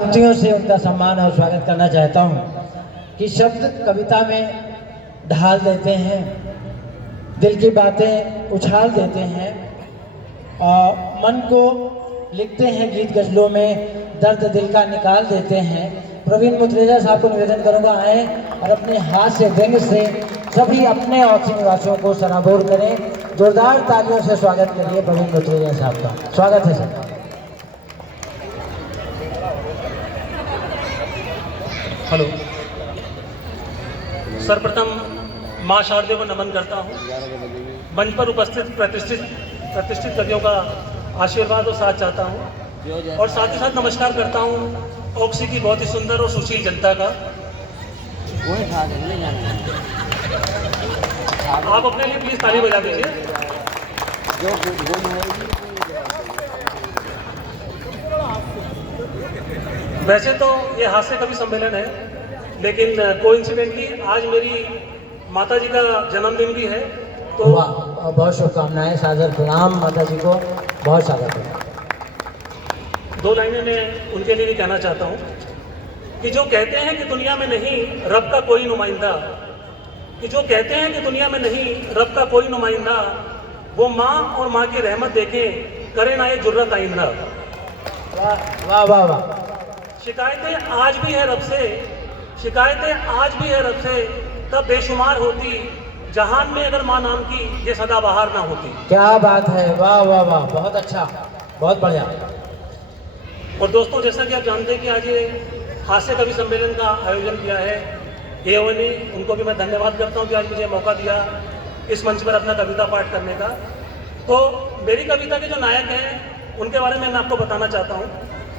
पंक्तियों से उनका सम्मान और स्वागत करना चाहता हूँ कि शब्द कविता में ढाल देते हैं, दिल की बातें उछाल देते हैं और मन को लिखते हैं गीत गजलों में, दर्द दिल का निकाल देते हैं। प्रवीण मुतरेजा साहब को निवेदन करूँगा आए और अपने हाथ से व्यंग से सभी अपने औसी निवासियों को सराबोर करें। जोरदार तालियों से स्वागत करिए प्रवीण मुतरेजा साहब का। स्वागत है सर। हेलो, सर्वप्रथम माँ शारदे को नमन करता हूँ। मंच पर उपस्थित प्रतिष्ठित कवियों का आशीर्वाद और साथ चाहता हूँ और साथ ही साथ नमस्कार करता हूँ ऑक्सी की बहुत ही सुंदर और सुशील जनता का। आप अपने लिए प्लीज ताली बजा दीजिए। वैसे तो ये हास्य कवि सम्मेलन है, लेकिन कोइंसिडेंटली आज मेरी माता जी का जन्मदिन भी है, तो बहुत शुभकामनाएं, सादर प्रणाम माता जी को, बहुत स्वागत है। दो लाइनें मैं उनके लिए भी कहना चाहता हूँ कि जो कहते हैं कि दुनिया में नहीं रब का कोई नुमाइंदा, कि जो कहते हैं कि दुनिया में नहीं रब का कोई नुमाइंदा, वो माँ और माँ की रहमत देखें, करे ना ये जुर्रत आइंदा। वाह वाह वाह। शिकायतें आज भी है रब से, शिकायतें आज भी है रब से, तब बेशुमार होती जहान में अगर माँ नाम की ये सदाबहार ना होती। क्या बात है, वाह वाह वाह, बहुत अच्छा, बहुत बढ़िया। और दोस्तों, जैसा कि आप जानते हैं कि आज ये हास्य कवि सम्मेलन का आयोजन किया है एओ ने, उनको भी मैं धन्यवाद करता हूँ कि आज मुझे मौका दिया इस मंच पर अपना कविता पाठ करने का। तो मेरी कविता के जो नायक हैं उनके बारे में मैं आपको बताना चाहता हूँ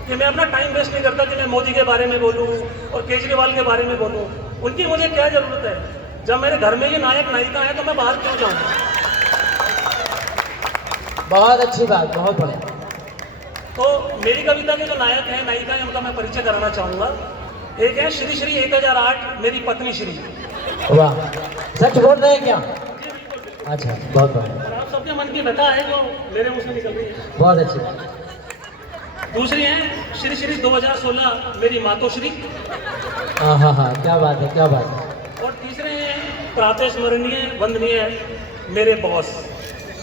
कि मैं अपना टाइम वेस्ट नहीं करता कि मैं मोदी के बारे में बोलूं और केजरीवाल के बारे में बोलूं। उनकी मुझे क्या जरूरत है, जब मेरे घर में ये नायक नायिका है तो मैं बाहर क्यों जाऊं। बहुत अच्छी बात, बहुत बढ़िया। तो मेरी कविता के जो नायक हैं नायिका हैं उनका मैं परिचय कराना चाहूंगा। एक है श्री श्री 1008 मेरी पत्नी श्री। वाह, सच बोल रहे हैं क्या? अच्छा, बहुत बढ़िया। और आप सबके मन की व्यथा है जो मेरे मुंह से निकल रही है। बहुत अच्छी बात। दूसरी है श्री श्री 2016 मेरी मातोश्री। हाँ हाँ हाँ, क्या बात है, क्या बात है। और तीसरे हैं प्रातः स्मरणीय वंदनीय मेरे बॉस।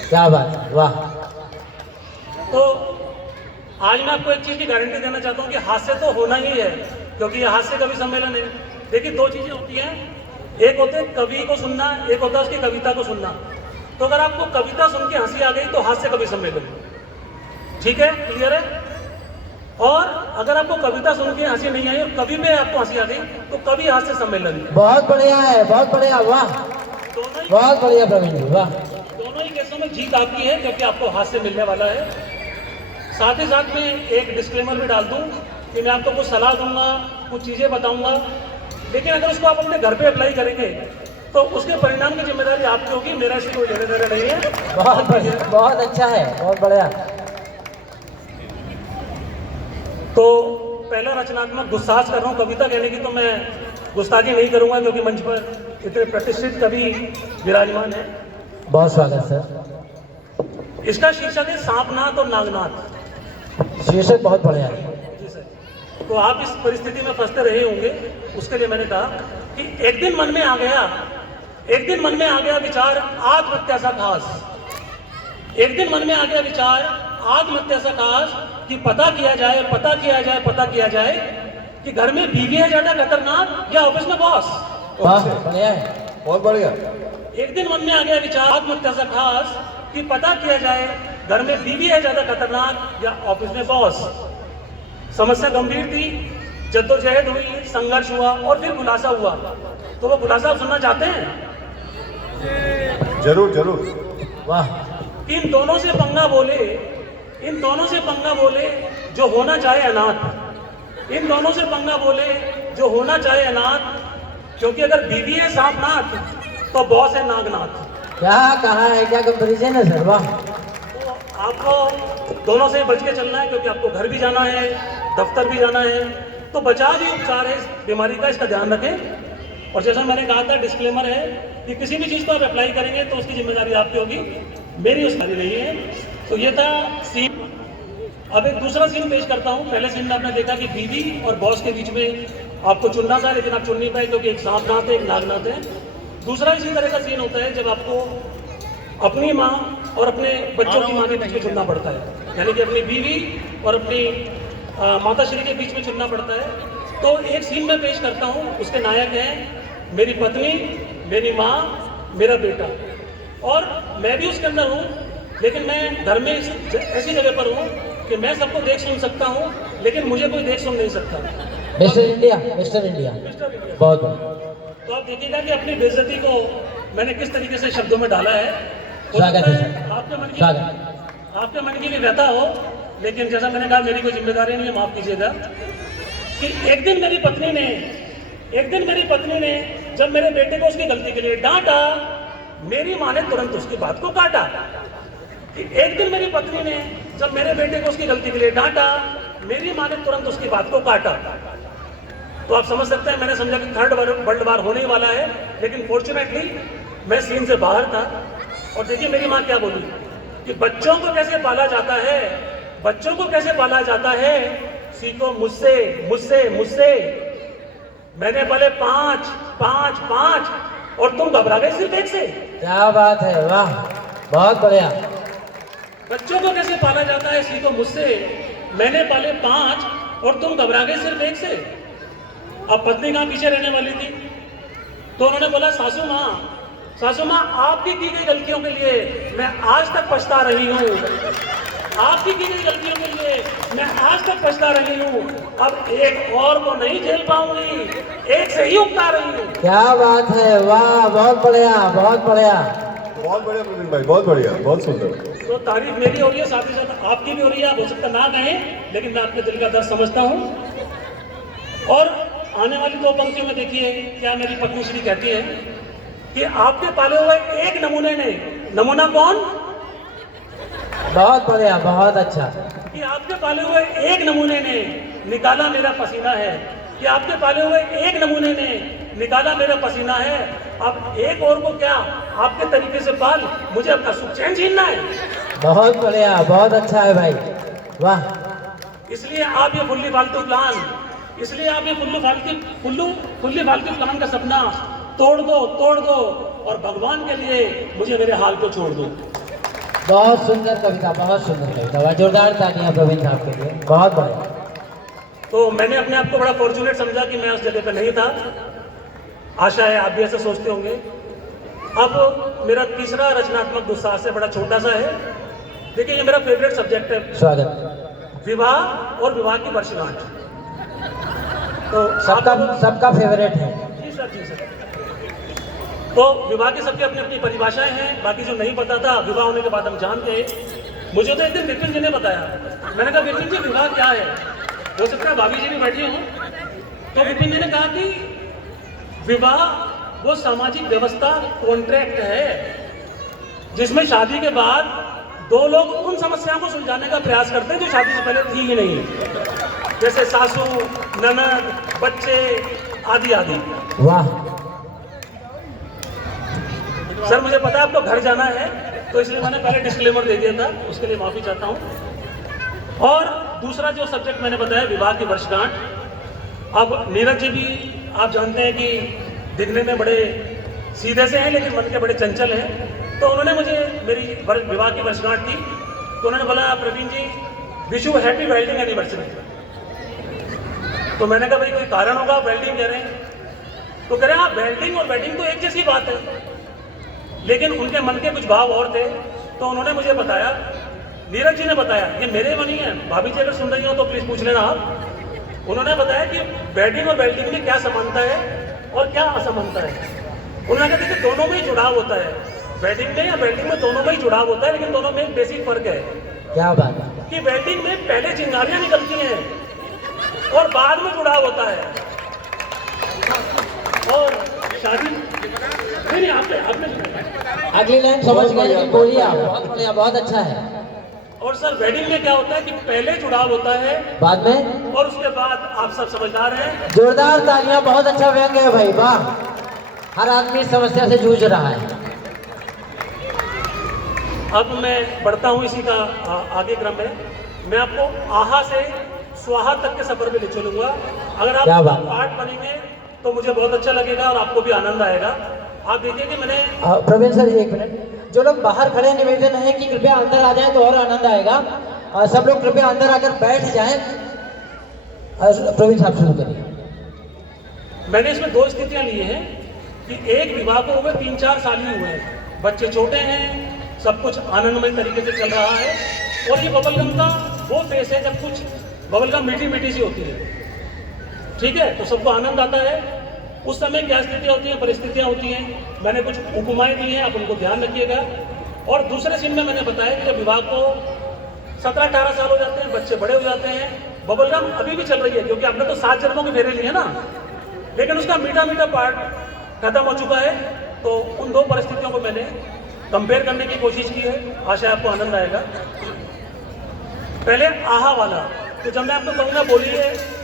क्या बात है, वाह। तो आज मैं आपको एक चीज की गारंटी देना चाहता हूँ कि हास्य तो होना ही है, क्योंकि ये हास्य कवि सम्मेलन है। देखिए, दो चीजें होती हैं, एक होते है कवि को सुनना, एक होता है उसकी कविता को सुनना। तो अगर आपको कविता सुन के हंसी आ गई तो हास्य कवि सम्मेलन, ठीक है, क्लियर है। और अगर आपको कविता सुन के हंसी नहीं आई और कवि पे आपको हंसी आ गई तो कवि हास्य सम्मेलन। बहुत बढ़िया है, बहुत बढ़िया, वाह, बहुत बढ़िया प्रवीण जी, वाह। दोनों ही केसों में जीत आपकी है, क्योंकि आपको हास्य मिलने वाला है। साथ ही साथ में एक डिस्क्लेमर भी डाल दूं कि मैं आपको कुछ सलाह दूंगा, कुछ चीजें बताऊंगा, लेकिन अगर उसको आप अपने घर पे अप्लाई करेंगे तो उसके परिणाम की जिम्मेदारी आपकी होगी, मेरा इससे कोई लेना देना नहीं है। बहुत बढ़िया, बहुत अच्छा है, बहुत बढ़िया। तो पहला रचनात्मक गुस्ताख कर रहा हूँ कविता कहने की, तो मैं गुस्ताखी नहीं करूंगा क्योंकि मंच पर इतने प्रतिष्ठित कवि विराजमान है। बहुत स्वागत सर। इसका शीर्षक है सांपनाथ और नागनाथ। शीर्षक बहुत बढ़िया है। जी सर। तो आप इस परिस्थिति में फंसते रहे होंगे, उसके लिए मैंने कहा कि एक दिन मन में आ गया विचार आत्महत्या सा खास। एक दिन मन में आ गया विचार आत्महत्या सा खास कि पता किया जाए कि घर में बीवी है ज्यादा खतरनाक या ऑफिस में बॉस। वाह, बढ़िया है, बहुत बढ़िया। एक दिन मन में आ गया विचार आत्महत्या सा खास कि पता किया जाए घर में बीवी है ज्यादा खतरनाक या ऑफिस में बॉस। समस्या गंभीर थी, जद्दोजहद हुई, संघर्ष हुआ और फिर खुलासा हुआ। तो वो खुलासा आप सुनना चाहते हैं? जरूर जरूर। वाह। इन दोनों से पंगा बोले जो होना चाहे अनाथ। इन दोनों से पंगा बोले जो होना चाहे अनाथ, क्योंकि अगर बीवी है सांपनाथ तो बॉस है नागनाथ। क्या कहा है, क्या कंपैरिजन है सर, वाह। तो आपको दोनों से बच के चलना है, क्योंकि आपको घर भी जाना है, दफ्तर भी जाना है। तो बचाव ही उपचार है इस बीमारी का, इसका ध्यान रखें। और जैसा मैंने कहा था, डिस्क्लेमर है कि किसी भी चीज़ को आप अप्लाई करेंगे तो उसकी जिम्मेदारी आपकी होगी, मेरी उसकी नहीं है। तो ये था सीन। अब एक दूसरा सीन पेश करता हूँ। पहले सीन में आपने देखा कि बीवी और बॉस के बीच में आपको चुनना था, लेकिन आप चुन नहीं पाए क्योंकि एक सांप नाथ है, एक नागनाथ है। दूसरा इसी तरह का सीन होता है जब आपको अपनी माँ और अपने बच्चों की माँ के बीच में चुनना पड़ता है, यानी कि अपनी बीवी और अपनी माता श्री के बीच में चुनना पड़ता है। तो एक सीन में पेश करता हूँ, उसके नायक हैं मेरी पत्नी, मेरी माँ, मेरा बेटा, और मैं भी उसके अंदर हूँ, लेकिन मैं घर में ऐसी जगह पर हूँ कि मैं सबको देख सुन सकता हूँ, लेकिन मुझे कोई देख सुन नहीं सकता। मिस्टर इंडिया, मिस्टर इंडिया, बहुत तो आप देखिएगा कि अपनी बेइज्जती को मैंने किस तरीके से शब्दों में डाला है। स्वागत है आपके मन की भी व्यथा हो, लेकिन जैसा मैंने कहा मेरी कोई जिम्मेदारी नहीं है, माफ कीजिएगा, कि एक दिन मेरी पत्नी ने जब मेरे बेटे को उसकी गलती के लिए डांटा, मेरी माँ ने तुरंत उसकी बात को काटा। कि एक दिन मेरी पत्नी ने जब मेरे बेटे को उसकी गलती के लिए डांटा, मेरी माँ ने तुरंत उसकी बात को काटा। तो आप समझ सकते हैं, मैंने समझा कि थर्ड वर्ल्ड वार होने वाला है, लेकिन फॉर्चुनेटली मैं सीन से बाहर था। और देखिए मेरी माँ क्या बोली कि बच्चों को कैसे पाला जाता है, बच्चों को कैसे पाला जाता है, सीखो मुझसे, मुझसे, मुझसे। मैंने बोले 5 5 5 और तुम घबरा गए सिर्फ एक से। क्या बात है, वाह, बहुत बढ़िया। बच्चों को कैसे पाला जाता है, सीखो मुझसे। मैंने पाले 5 और तुम घबरा गए सिर्फ एक से। अब पत्नी कहाँ पीछे रहने वाली थी, तो उन्होंने बोला सासू माँ आपकी की गई गलतियों के लिए मैं आज तक पछता रही हूँ, आपकी की गई गलतियों के लिए मैं आज तक पछता रही हूँ। अब एक और को नहीं झेल पाऊंगी, एक से ही उगता रही हूँ। क्या बात है, वाह, बहुत बढ़िया, बहुत बढ़िया, बहुत बढ़िया प्रवीण भाई, बहुत बढ़िया, बहुत सुंदर। तो तारीफ मेरी हो रही है, साथ ही साथ आपकी भी हो रही है। आप हो सकता ना कहें, लेकिन मैं आपके दिल का दर्द समझता हूँ। और आने वाली 2 पंक्तियों में देखिए क्या मेरी पत्नी श्री कहती है कि आपके पाले हुए एक नमूने ने, नमूना कौन? बहुत बढ़िया, बहुत अच्छा। कि आपके पाले हुए एक नमूने ने निकाला मेरा पसीना है, कि आपके पाले हुए एक नमूने ने निकाला मेरा पसीना है। अब एक और को क्या आपके तरीके से पाल, मुझे अपना सुख चैन छीनना है। बहुत बढ़िया, बहुत अच्छा है भाई, वाह। इसलिए आप ये फुल्ली फालतू प्लान, इसलिए आप ये फुल्ली फालतू प्लान का सपना तोड़ दो और भगवान के लिए मुझे मेरे हाल को छोड़ दो। बहुत सुंदर कविता, बहुत सुंदर कविता, जोरदार तालियां प्रवीण साहब के लिए, बहुत बढ़िया। तो मैंने अपने आप को बड़ा फॉर्चुनेट समझा कि मैं उस जगह पर नहीं था। आशा है आप भी ऐसे सोचते होंगे। अब मेरा तीसरा रचनात्मक दुस्साहस है, बड़ा छोटा सा है। देखिए ये मेरा फेवरेट सब्जेक्ट है, स्वागत। विवाह और विवाह की वर्षगांठ। तो सबका फेवरेट है। जी सर। तो विवाह की सबकी अपनी अपनी परिभाषाएं हैं, बाकी जो नहीं पता था विवाह होने के बाद हम जान गए। मुझे तो एक दिन विपिन जी ने बताया, मैंने कहा विपिन जी विवाह क्या है, हो सकता है भाभी जी भी बैठी हों। तो विपिन जी ने कहा कि विवाह वो सामाजिक व्यवस्था, कॉन्ट्रैक्ट है जिसमें शादी के बाद 2 लोग उन समस्याओं को सुलझाने का प्रयास करते हैं जो शादी से पहले थी ही नहीं, जैसे सासू, ननद, बच्चे आदि आदि। वाह सर मुझे पता है आपको घर जाना है, तो इसलिए मैंने पहले डिस्क्लेमर दे दिया था, उसके लिए माफी चाहता हूँ। और दूसरा जो सब्जेक्ट मैंने बताया विवाह की वर्षगांठ। अब नीरज जी भी आप जानते हैं कि दिखने में बड़े सीधे से हैं, लेकिन मन के बड़े चंचल हैं। तो उन्होंने मुझे मेरी विवाह की वर्षगांठ थी, तो उन्होंने बोला Praveen ji wish you happy wedding anniversary. तो मैंने कहा भाई कोई कारण होगा, वेल्डिंग कह रहे हैं। तो कह रहे हैं हाँ, वेल्डिंग और वेडिंग तो एक जैसी बात है, लेकिन उनके मन के कुछ भाव और थे। तो उन्होंने मुझे बताया, नीरज जी ने बताया, ये मेरे मन ही है, भाभी जी अगर सुन रही हो तो प्लीज पूछ लेना आप। उन्होंने बताया कि वेडिंग और वेल्डिंग में क्या समानता है और क्या असमानता है। उन्होंने कहा देखिए दोनों में ही जुड़ाव होता है, वेडिंग में या वेल्डिंग में दोनों में ही जुड़ाव होता है, लेकिन दोनों में एक बेसिक फर्क है। क्या बात है कि वेल्डिंग में पहले चिंगारियां निकलती हैं और बाद में जुड़ाव होता है, और शादी नहीं आपने अगली लाइन समझ गए कि बोलिए आप, बहुत बढ़िया, बहुत अच्छा है। और सर वेडिंग में क्या होता है कि पहले जुड़ाव होता है बाद में, और उसके बाद आप सब समझदार हैं। जोरदार तालियां, बहुत अच्छा व्यंग्य है भाई, वाह। हर आदमी इस समस्या से जूझ रहा है। अब मैं बढ़ता हूँ इसी का आगे क्रम में। मैं आपको आहा से स्वाहा तक के सफर में ले चलूंगा। अगर आप क्या उसका बात। पार्ट बनेंगे तो मुझे बहुत अच्छा लगेगा और आपको भी आनंद आएगा। आप देखिए कि मैंने प्रवीण सर एक मिनट, जो लोग बाहर खड़े हैं, निवेदन है कि कृपया अंदर आ जाएं तो और आनंद आएगा। सब लोग कृपया अंदर आकर बैठ जाएं। प्रवीण साहब शुरू करिए। मैंने इसमें दो स्थितियां ली हैं कि एक विवाह को हुए 3-4 साल ही हुए हैं, बच्चे छोटे हैं, सब कुछ आनंदमय तरीके से चल रहा है और ये बबलगम का वो फेस है जब कुछ बबलगम मीठी मीठी सी होती है, ठीक है, तो सबको आनंद आता है। उस समय क्या स्थितियाँ होती हैं, परिस्थितियाँ होती हैं। मैंने कुछ उपमाएं दी हैं, आप उनको ध्यान रखिएगा। और दूसरे सीन में मैंने बताया कि जब विवाह को 17-18 साल हो जाते हैं, बच्चे बड़े हो जाते हैं, बबलगम अभी भी चल रही है क्योंकि आपने तो 7 जन्मों के फेरे लिए ना, लेकिन उसका मीठा मीठा पार्ट खत्म हो चुका है। तो उन दो परिस्थितियों को मैंने कंपेयर करने की कोशिश की है, आशा आपको आनंद आएगा। पहले आहा वाला, तो जब मैं आपको कहूँगा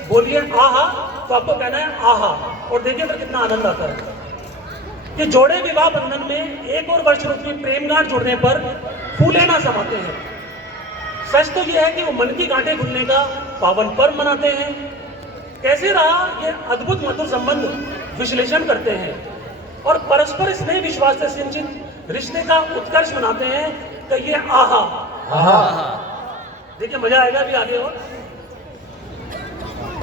बोलिए आहा, तो आपको कहना है आहा, और देखिए फिर कितना आनंद आता है। कि जोड़े विवाह बंधन में एक और वर्ष रूपी प्रेम गांठ जुड़ने पर फूले ना समाते हैं। सच तो यह है कि वो मन की गांठें खुलने का पावन पर्व मनाते हैं। कैसे रहा ये अद्भुत मधुर संबंध विश्लेषण करते हैं और परस्पर स्नेह विश्वास से सिंचित रिश्ते का उत्कर्ष मनाते हैं। कहिए आहा। देखिए मजा आएगा भी आगे। और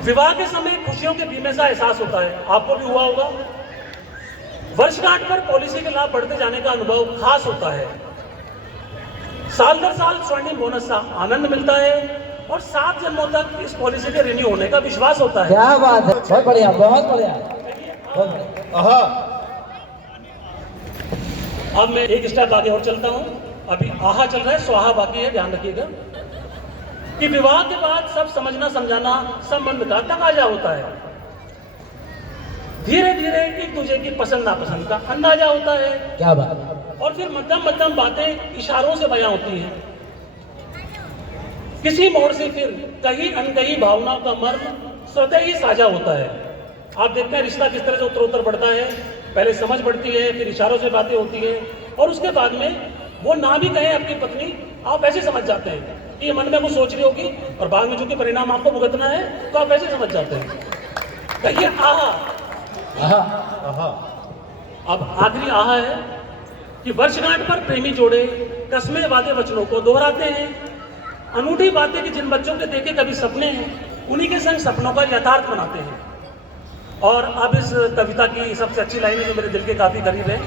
विवाह के समय खुशियों के बीमे सा एहसास होता है, आपको भी हुआ होगा। वर्षगांठ पर पॉलिसी के लाभ बढ़ते जाने का अनुभव खास होता है। साल दर साल स्वर्णिम बोनस सा आनंद मिलता है और 7 जन्मों तक इस पॉलिसी के रिन्यू होने का विश्वास होता है। क्या बात है, बहुत बढ़िया, बहुत बढ़िया, बहुत बढ़िया। आहा। अब मैं एक स्टेप आगे और चलता हूं। अभी आहा चल रहा है, स्वाहा बाकी है, ध्यान रखिएगा कि विवाह के बाद सब समझना समझाना संबंध का तकाजा होता है। धीरे धीरे एक दूसरे की पसंद नापसंद का अंदाजा होता है। क्या बात। और फिर मध्यम मध्यम बातें इशारों से बयां होती हैं। किसी मोड़ से फिर कहीं अनकही भावनाओं का मर्म स्वतः ही साझा होता है। आप देखते हैं रिश्ता किस तरह से उत्तरोत्तर बढ़ता है। पहले समझ बढ़ती है, फिर इशारों से बातें होती है और उसके बाद में वो ना भी कहें अपनी पत्नी, आप ऐसे समझ जाते हैं कि ये मन में वो सोच रही होगी और बाद में चूंकि परिणाम आपको भुगतना है तो आप ऐसे समझ जाते हैं। कहिए आहा। आहा। अब आखिरी आहा है कि वर्षगांठ पर प्रेमी जोड़े कस्में वादे वचनों को दोहराते हैं। अनूठी बातें कि जिन बच्चों के देखे कभी सपने हैं, उन्हीं के संग सपनों का यथार्थ बनाते हैं। और अब इस कविता की सबसे अच्छी लाइन है जो मेरे दिल के काफी करीब है,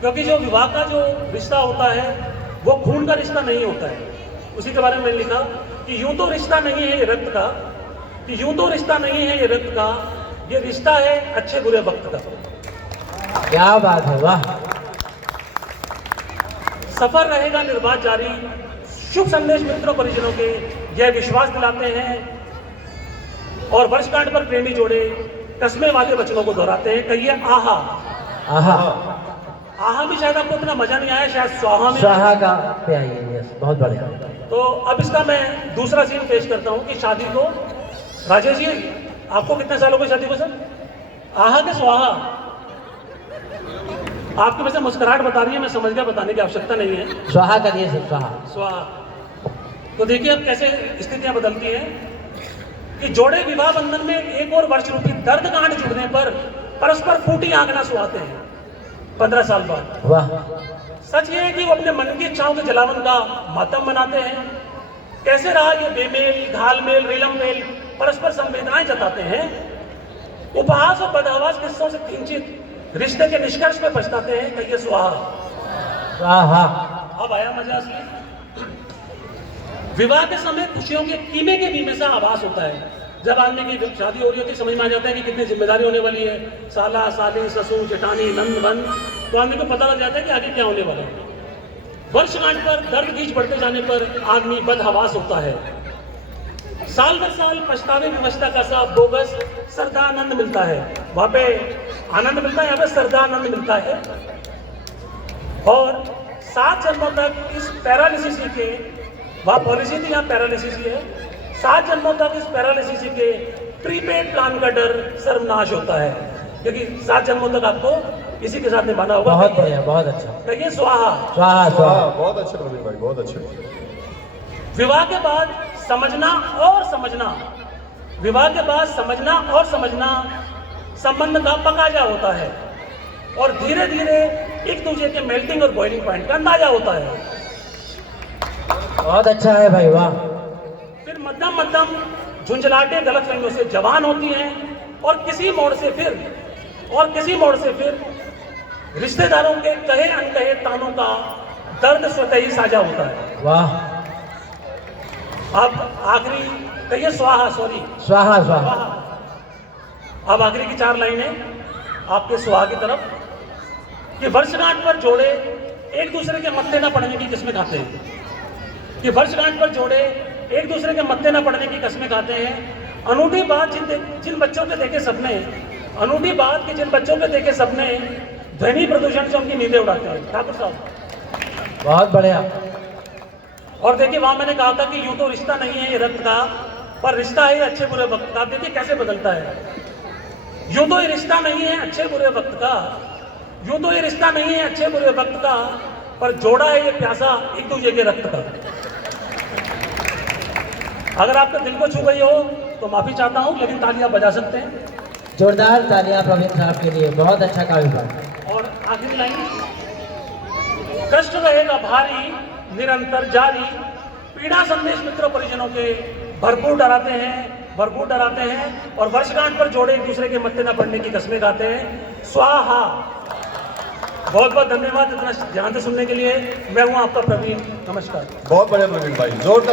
क्योंकि जो विवाह का जो रिश्ता होता है वो खून का रिश्ता नहीं होता है। उसी के बारे में मैंने लिखा कि यूं तो रिश्ता नहीं है ये रक्त का, कि यूं तो रिश्ता नहीं है ये रक्त का, ये रिश्ता है अच्छे बुरे वक्त का। क्या बात है, वाह। सफर रहेगा निर्बाध जारी, शुभ संदेश मित्रों परिजनों के यह विश्वास दिलाते हैं। और वर्षगांठ पर प्रेमी जोड़े कस्में वादे वचनों को दोहराते हैं। कहिए आहा। आहा। आहा भी शायद आपको इतना मजा नहीं आया, शायद स्वाहा में। स्वाहा का पे आइए, यस, बहुत बढ़िया। तो अब इसका मैं दूसरा सीन पेश करता हूँ कि शादी को, राजेश जी आपको कितने साल हो गए शादी को सर? आहा के स्वाहा? आपकी वैसे मुस्कुराहट बता रही है, मैं समझ गया, बताने की आवश्यकता नहीं है। स्वाहा करिए सर, स्वाहा। स्वाहा। तो देखिए अब कैसे स्थितियां बदलती हैं कि जोड़े विवाह बंधन में एक और वर्ष रूपी दर्द गांठ जुड़ने पर परस्पर फूटी आंगना सुहाते हैं 15 साल बाद। वाह। सच ये है कि वो अपने मन की इच्छाओं के जलावन का मातम मनाते हैं। कैसे रहा ये बेमेल, घालमेल, रिलममेल, परस्पर संवेदनाएं जताते हैं। उपहास और बदहवास किस्सों से किंचित रिश्ते के निष्कर्ष पे पछताते हैं। कहिए स्वाहा। आहा। अब आया मजा असली। विवाह के समय खुशियों के कीमे के बीमे से आभास होता है। जब आदमी की शादी हो रही होती है समझ में आ जाता है कि कितनी जिम्मेदारी होने वाली है, साला साली ससुर जेठानी नंद बन, तो आदमी को पता लग जाता है कि आगे क्या होने वाला है। वर्षगांठ पर दर्द गीच बढ़ते जाने पर आदमी बदहवास होता है। साल दर साल पछतावे विवशता का सा बोगस सरदानंद मिलता है। वहां पे आनंद मिलता है, यहाँ पे सरदानंद मिलता है। और 7 जन्मों तक इस पैरालिसिस के, वहां पॉलिसी थी, यहाँ पैरालिसिस है, 7 जन्मों तक इस पैरालिसिस के प्रीपेड प्लान का डर सर्वनाश होता है, क्योंकि 7 जन्मों तक आपको इसी के साथ निभाना होगा। बहुत बढ़िया, बहुत अच्छा। कहिए स्वाहा। स्वाहा, स्वाहा। बहुत अच्छे प्रवीण भाई, बहुत अच्छे। विवाह के बाद समझना और समझना, विवाह के बाद समझना और समझना संबंध का पकाजा होता है और धीरे धीरे एक दूसरे के मेल्टिंग और बॉइलिंग पॉइंट का अंदाजा होता है। बहुत अच्छा है भाई, वाह। फिर मध्यम मध्यम झुंझलाटे गलतफहमियों से जवान होती हैं और किसी मोड़ से फिर रिश्तेदारों के कहे अनकहे तानों का दर्द स्वतः ही साझा होता है। वाह। अब आखिरी कहिए स्वाहा, सॉरी स्वाहा स्वाहा। अब आखिरी की 4 लाइनें आपके स्वाहा की तरफ कि वर्षगांठ पर जोड़े एक दूसरे के मत्थे न पड़ने की किस्में खाते हैं, कि वर्षगांठ पर जोड़े एक दूसरे के मत्थे न पड़ने की कस्में खाते हैं। अनूठी बात जिन बच्चों के देखे सपने, अनूठी बात कि जिन बच्चों के देखे सपने ध्वनि प्रदूषण से उनकी नींदें उड़ाते हैं। ठाकुर साहब बहुत बढ़िया। और देखिए वहां मैंने कहा था कि यूं तो रिश्ता नहीं है ये रक्त का, पर रिश्ता है ये अच्छे बुरे वक्त का। देखिए कैसे बदलता है। यूं तो ये रिश्ता नहीं है अच्छे बुरे वक्त का, यूं तो ये रिश्ता नहीं है अच्छे बुरे वक्त का, पर जोड़ा है ये प्यासा एक दूसरे के रक्त का। अगर आपके दिल को छू गई हो तो माफी चाहता हूं, लेकिन तालियां बजा सकते हैं। जोरदार तालियां प्रवीण साहब के लिए, बहुत अच्छा काव्य पाठ। और आखिरी लाइन, कष्ट रहेगा भारी निरंतर जारी, पीड़ा संदेश मित्रों परिजनों के भरपूर डराते हैं और वर्षगांठ पर जोड़े एक दूसरे के मत्थे न पड़ने की कस्में खाते हैं। स्वाहा। बहुत बहुत धन्यवाद इतना ध्यान से सुनने के लिए। मैं हूं आपका प्रवीण, नमस्कार। बहुत बढ़िया प्रवीण भाई, जोरदार।